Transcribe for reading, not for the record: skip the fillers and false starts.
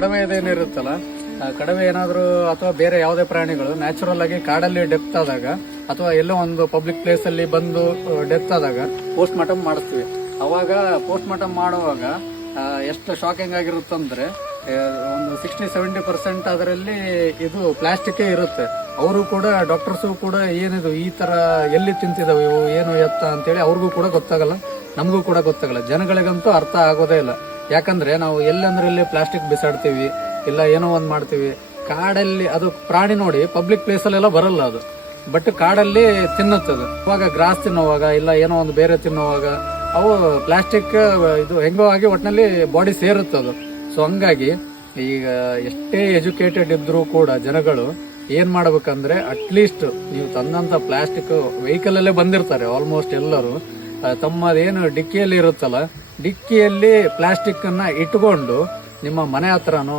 ಕಡವೆ ಏನಿರುತ್ತಲ್ಲ, ಕಡವೆ ಏನಾದ್ರು ಅಥವಾ ಬೇರೆ ಯಾವುದೇ ಪ್ರಾಣಿಗಳು ನ್ಯಾಚುರಲ್ ಆಗಿ ಕಾಡಲ್ಲಿ ಡೆತ್ ಆದಾಗ ಅಥವಾ ಎಲ್ಲೋ ಒಂದು ಪಬ್ಲಿಕ್ ಪ್ಲೇಸ್ ಅಲ್ಲಿ ಬಂದು ಡೆತ್ ಆದಾಗ ಪೋಸ್ಟ್ ಮಾರ್ಟಮ್ ಮಾಡಿಸ್ತೀವಿ. ಅವಾಗ ಪೋಸ್ಟ್ ಮಾರ್ಟಮ್ ಮಾಡುವಾಗ ಎಷ್ಟು ಶಾಕಿಂಗ್ ಆಗಿರುತ್ತಂದ್ರೆ ಒಂದು 60-70% ಅದರಲ್ಲಿ ಇದು ಪ್ಲಾಸ್ಟಿಕ್ ಇರುತ್ತೆ. ಅವರು ಕೂಡ ಡಾಕ್ಟರ್ಸು ಕೂಡ ಏನಿದು ಈ ತರ ಎಲ್ಲಿ ತಿಂತಿದಾವೆ ಇವು ಏನು ಎತ್ತ ಅಂತೇಳಿ ಅವ್ರಿಗೂ ಕೂಡ ಗೊತ್ತಾಗಲ್ಲ, ನಮಗೂ ಕೂಡ ಗೊತ್ತಾಗಲ್ಲ. ಜನಗಳಿಗಂತೂ ಅರ್ಥ ಆಗೋದೇ ಇಲ್ಲ. ಯಾಕಂದ್ರೆ ನಾವು ಎಲ್ಲಂದ್ರಲ್ಲಿ ಪ್ಲಾಸ್ಟಿಕ್ ಬಿಸಾಡ್ತೀವಿ, ಇಲ್ಲ ಏನೋ ಒಂದ್ ಮಾಡ್ತೀವಿ. ಕಾಡಲ್ಲಿ ಅದು ಪ್ರಾಣಿ ನೋಡಿ ಪಬ್ಲಿಕ್ ಪ್ಲೇಸ್ ಅಲ್ಲೆಲ್ಲ ಬರಲ್ಲ ಅದು, ಬಟ್ ಕಾಡಲ್ಲಿ ತಿನ್ನುತ್ತದು. ಇವಾಗ ಗ್ರಾಸ್ ತಿನ್ನುವಾಗ ಇಲ್ಲ ಏನೋ ಒಂದು ಬೇರೆ ತಿನ್ನುವಾಗ ಅವು ಪ್ಲಾಸ್ಟಿಕ್ ಇದು ಹೆಂಗೋ ಆಗಿ ಒಟ್ಟಿನಲ್ಲಿ ಬಾಡಿ ಸೇರುತ್ತದು. ಸೊ ಹಂಗಾಗಿ ಈಗ ಎಷ್ಟೇ ಎಜುಕೇಟೆಡ್ ಇದ್ರೂ ಕೂಡ ಜನಗಳು ಏನ್ ಮಾಡ್ಬೇಕಂದ್ರೆ ಅಟ್ಲೀಸ್ಟ್ ನೀವು ತಂದಂತ ಪ್ಲಾಸ್ಟಿಕ್ ವೆಹಿಕಲ್ ಅಲ್ಲೇ ಬಂದಿರ್ತಾರೆ ಆಲ್ಮೋಸ್ಟ್ ಎಲ್ಲರೂ. ತಮ್ಮದೇನು ಡಿಕ್ಕಿಯಲ್ಲಿ ಇರುತ್ತಲ್ಲ, ಡಿಕ್ಕಿಯಲ್ಲಿ ಪ್ಲಾಸ್ಟಿಕ್ ಅನ್ನ ಇಟ್ಕೊಂಡು ನಿಮ್ಮ ಮನೆ ಹತ್ರನೋ